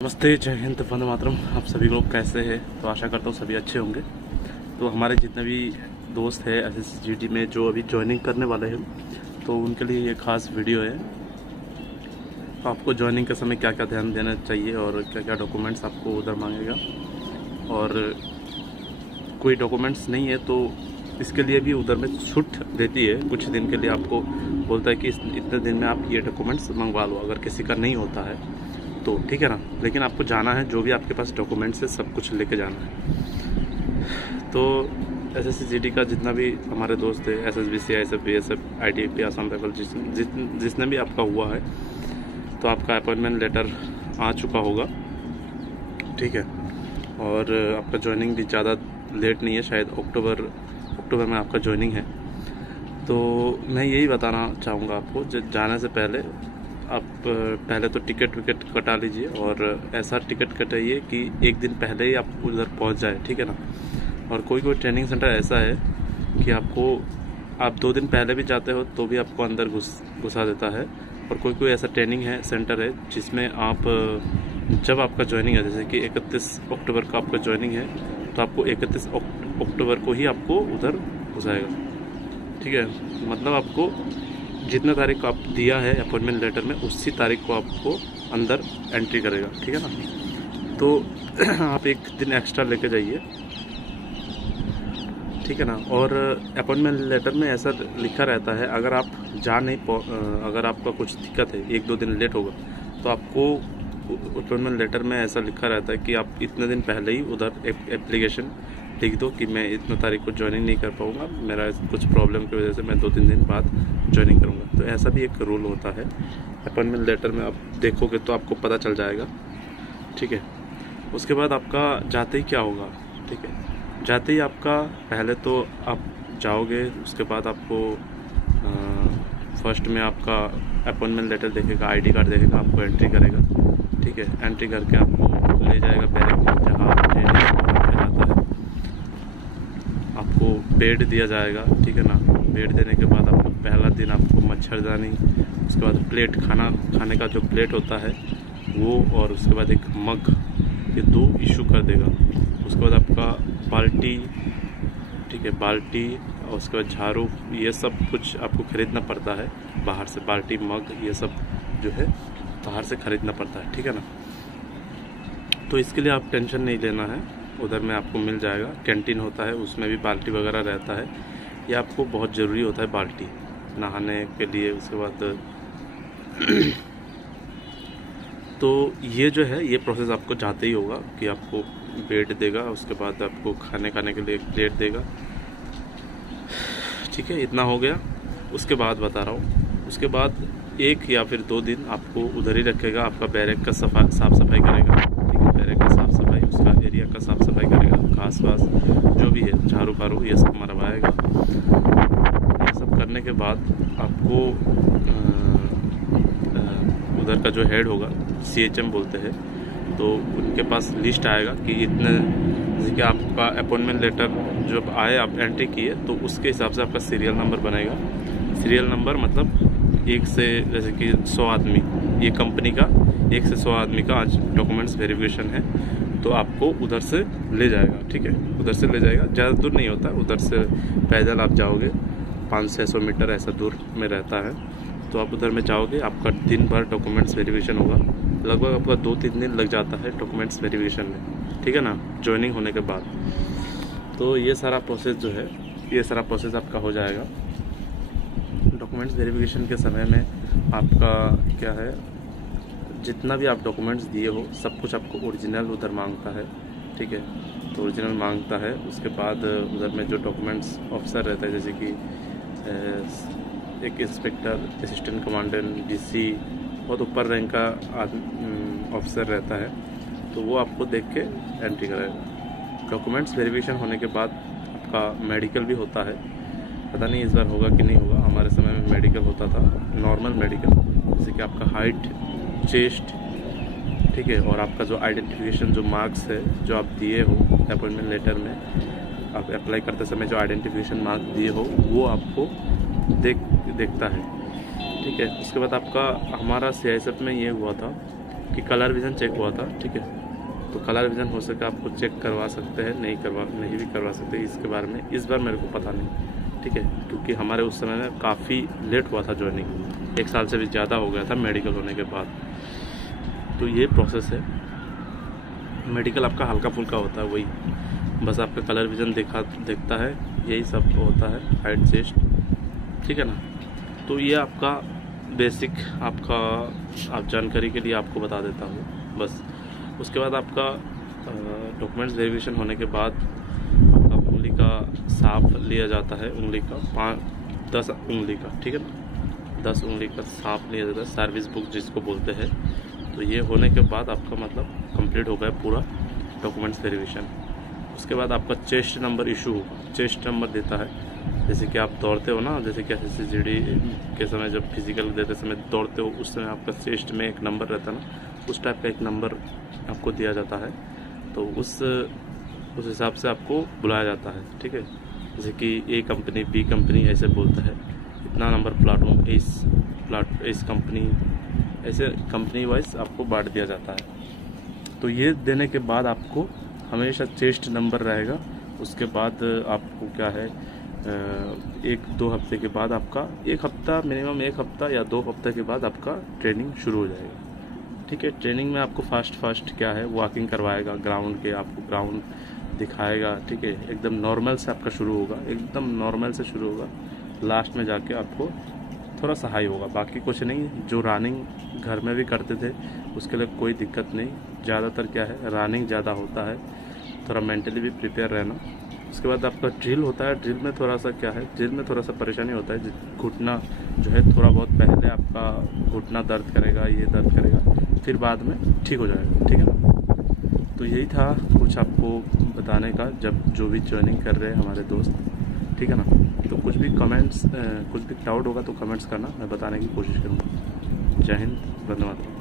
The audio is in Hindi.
नमस्ते, जय हिंद, वंदे मातरम। आप सभी लोग कैसे हैं? तो आशा करता हूँ सभी अच्छे होंगे। तो हमारे जितने भी दोस्त हैं SSGD में जो अभी ज्वाइनिंग करने वाले हैं, तो उनके लिए ये खास वीडियो है। तो आपको ज्वाइनिंग के समय क्या क्या ध्यान देना चाहिए और क्या क्या डॉक्यूमेंट्स आपको उधर मांगेगा, और कोई डॉक्यूमेंट्स नहीं है तो इसके लिए भी उधर में छूट देती है। कुछ दिन के लिए आपको बोलता है कि इतने दिन में आप ये डॉक्यूमेंट्स मंगवा लो। अगर किसी का नहीं होता है तो ठीक है ना, लेकिन आपको जाना है, जो भी आपके पास डॉक्यूमेंट्स है सब कुछ लेके जाना है। तो SSGD का जितना भी हमारे दोस्त है, SSBC, ISF, BSF, ITBP, Assam rifle, जिसने भी आपका हुआ है, तो आपका अपॉइंटमेंट लेटर आ चुका होगा, ठीक है। और आपका ज्वाइनिंग भी ज़्यादा लेट नहीं है, शायद अक्टूबर में आपका ज्वाइनिंग है। तो मैं यही बताना चाहूँगा आपको, जाने से पहले आप पहले तो टिकट विकेट कटा लीजिए, और ऐसा टिकट कटाइए कि एक दिन पहले ही आप उधर पहुंच जाए, ठीक है ना। और कोई ट्रेनिंग सेंटर ऐसा है कि आप 2 दिन पहले भी जाते हो तो भी आपको अंदर घुसा देता है। और कोई ऐसा ट्रेनिंग सेंटर है जिसमें आप जब आपका ज्वाइनिंग है, जैसे कि 31 अक्टूबर का आपका ज्वाइनिंग है, तो आपको 31 अक्टूबर को ही आपको उधर घुसाएगा, ठीक है। मतलब आपको जितना तारीख को आप दिया है अपॉइंटमेंट लेटर में, उसी तारीख को आपको अंदर एंट्री करेगा, ठीक है ना। तो आप एक दिन एक्स्ट्रा लेके जाइए, ठीक है ना। और अपॉइंटमेंट लेटर में ऐसा लिखा रहता है, अगर आप अगर आपका कुछ दिक्कत है, 1-2 दिन लेट होगा, तो आपको अपॉइंटमेंट लेटर में ऐसा लिखा रहता है कि आप इतने दिन पहले ही उधर एप्लीकेशन लिख दो कि मैं इतना तारीख को ज्वाइनिंग नहीं कर पाऊँगा, मेरा कुछ प्रॉब्लम की वजह से मैं 2-3 दिन बाद ज्वाइनिंग करूँगा। तो ऐसा भी एक रूल होता है। अपॉइंटमेंट लेटर में आप देखोगे तो आपको पता चल जाएगा, ठीक है। उसके बाद आपका जाते ही क्या होगा, ठीक है। जाते ही आपका पहले तो आप जाओगे, उसके बाद आपको फर्स्ट में आपका अपॉइंटमेंट लेटर देखेगा, ID कार्ड देखेगा, आपको एंट्री करेगा, ठीक है। एंट्री करके आपको ले जाएगा बैरक में, जहाँ ट्रेनिंग जाता है। आपको बेड दिया जाएगा, ठीक है ना। बेड देने के बाद आपको पहला दिन आपको मच्छरदानी, उसके बाद प्लेट, खाने का जो प्लेट होता है वो, और उसके बाद एक मग, ये 2 इशू कर देगा। उसके बाद आपका बाल्टी, ठीक है, बाल्टी, और उसके बाद झाड़ू, ये सब कुछ आपको खरीदना पड़ता है बाहर से। बाल्टी, मग, ये सब जो है बाहर से खरीदना पड़ता है, ठीक है ना। तो इसके लिए आप टेंशन नहीं लेना है, उधर में आपको मिल जाएगा। कैंटीन होता है, उसमें भी बाल्टी वगैरह रहता है। ये आपको बहुत ज़रूरी होता है, बाल्टी नहाने के लिए। उसके बाद तो ये जो है, ये प्रोसेस आपको जाते ही होगा कि आपको बेड देगा, उसके बाद आपको खाने के लिए एक प्लेट देगा, ठीक है। इतना हो गया। उसके बाद बता रहा हूँ, उसके बाद 1 या फिर 2 दिन आपको उधर ही रखेगा। आपका बैरक का साफ सफाई करेगा, ठीक है। बैरक का साफ सफाई, उसका एरिया का साफ सफाई करेगा, घास वास जो भी है, झाड़ू फारू, ये सब मरवाएगा। ये सब करने के बाद आपको उधर का जो हेड होगा, CHM बोलते हैं, तो उनके पास लिस्ट आएगा कि इतने, जैसे कि आपका अपॉइंटमेंट लेटर जब आए, आप एंट्री किए, तो उसके हिसाब से आपका सीरियल नंबर बनेगा। सीरियल नंबर मतलब 1 से, जैसे कि 100 आदमी, ये कंपनी का 1 से 100 आदमी का आज डॉक्यूमेंट्स वेरिफिकेशन है, तो आपको उधर से ले जाएगा, ठीक है। उधर से ले जाएगा, ज़्यादा दूर नहीं होता, उधर से पैदल आप जाओगे, 500-600 मीटर ऐसा दूर में रहता है। तो आप उधर में जाओगे, आपका दिन भर डॉक्यूमेंट्स वेरिफिकेशन होगा। लगभग आपका 2-3 दिन लग जाता है डॉक्यूमेंट्स वेरिफिकेशन में, ठीक है ना, ज्वाइनिंग होने के बाद। तो ये सारा प्रोसेस जो है, ये सारा प्रोसेस आपका हो जाएगा। डॉक्यूमेंट्स वेरिफिकेशन के समय में आपका क्या है, जितना भी आप डॉक्यूमेंट्स दिए हो, सब कुछ आपको ओरिजिनल उधर मांगता है, ठीक है। तो ओरिजिनल मांगता है। उसके बाद उधर में जो डॉक्यूमेंट्स ऑफिसर रहता है, जैसे कि एक इंस्पेक्टर, असिस्टेंट कमांडेंट, DC, बहुत ऊपर रैंक का ऑफिसर रहता है, तो वो आपको देख के एंट्री करेगा। डॉक्यूमेंट्स वेरिफिकेशन होने के बाद आपका मेडिकल भी होता है। पता नहीं इस बार होगा कि नहीं होगा, हमारे समय में मेडिकल होता था, नॉर्मल मेडिकल, जैसे कि आपका हाइट, चेस्ट, ठीक है। और आपका जो आइडेंटिफिकेशन, जो मार्क्स है जो आप दिए हो अपॉइंटमेंट लेटर में, आप अप्लाई करते समय जो आइडेंटिफिकेशन मार्क्स दिए हो, वो आपको देखता है, ठीक है। उसके बाद आपका, हमारा CISF में ये हुआ था कि कि कलर विज़न चेक हुआ था, ठीक है। तो कलर विज़न हो सके आपको चेक करवा सकते हैं, नहीं भी करवा सकते, इसके बारे में इस बार मेरे को पता नहीं, ठीक है। क्योंकि हमारे उस समय में काफ़ी लेट हुआ था ज्वाइनिंग, 1 साल से भी ज़्यादा हो गया था मेडिकल होने के बाद। तो ये प्रोसेस है। मेडिकल आपका हल्का फुल्का होता है, वही बस आपका कलर विज़न देखता है, यही सब होता है, हाइट चेस्ट, ठीक है ना। तो ये आपका बेसिक आप जानकारी के लिए आपको बता देता हूँ बस। उसके बाद आपका डॉक्यूमेंट्स वेरिफिकेशन होने के बाद आपका उंगली का सांप लिया जाता है, उंगली का 10 उंगली का, ठीक है ना, 10 उंगली का सांप लिया जाता है, सर्विस बुक जिसको बोलते हैं। तो ये होने के बाद आपका मतलब कंप्लीट हो गया पूरा डॉक्यूमेंट्स वेरिफिकेशन। उसके बाद आपका चेस्ट नंबर इशू होगा, चेस्ट नंबर देता है, जैसे कि आप दौड़ते हो ना, जैसे कि SSGD के समय जब फिजिकल देते समय दौड़ते हो, उस समय आपका चेस्ट में एक नंबर रहता है ना, उस टाइप का एक नंबर आपको दिया जाता है। तो उस हिसाब से आपको बुलाया जाता है, ठीक है। जैसे कि A कंपनी B कंपनी ऐसे बोलता है, इतना नंबर प्लाटून इस कंपनी, ऐसे कंपनी वाइज आपको बांट दिया जाता है। तो ये देने के बाद आपको हमेशा चेस्ट नंबर रहेगा। उसके बाद आपको क्या है, 1-2 हफ्ते के बाद आपका 1 हफ्ता, मिनिमम 1 हफ्ता या 2 हफ्ते के बाद आपका ट्रेनिंग शुरू हो जाएगा, ठीक है। ट्रेनिंग में आपको फास्ट क्या है, वॉकिंग करवाएगा ग्राउंड के, आपको ग्राउंड दिखाएगा, ठीक है। एकदम नॉर्मल से आपका शुरू होगा, एकदम नॉर्मल से शुरू होगा, लास्ट में जाके आपको थोड़ा सा हाई होगा, बाकी कुछ नहीं। जो रनिंग घर में भी करते थे उसके लिए कोई दिक्कत नहीं। ज़्यादातर क्या है, रनिंग ज़्यादा होता है, थोड़ा मेंटली भी प्रिपेयर रहना। उसके बाद आपका ड्रिल होता है, ड्रिल में थोड़ा सा क्या है, ड्रिल में थोड़ा सा परेशानी होता है, घुटना जो है थोड़ा बहुत पहले आपका घुटना दर्द करेगा, ये दर्द करेगा, फिर बाद में ठीक हो जाएगा, ठीक है ना। तो यही था कुछ आपको बताने का, जब जो भी ज्वाइनिंग कर रहे हैं हमारे दोस्त, ठीक है ना। तो कुछ भी कमेंट्स, कुछ भी डाउट होगा तो कमेंट्स करना, मैं बताने की कोशिश करूँगा। जय हिंद, वंदे मातरम।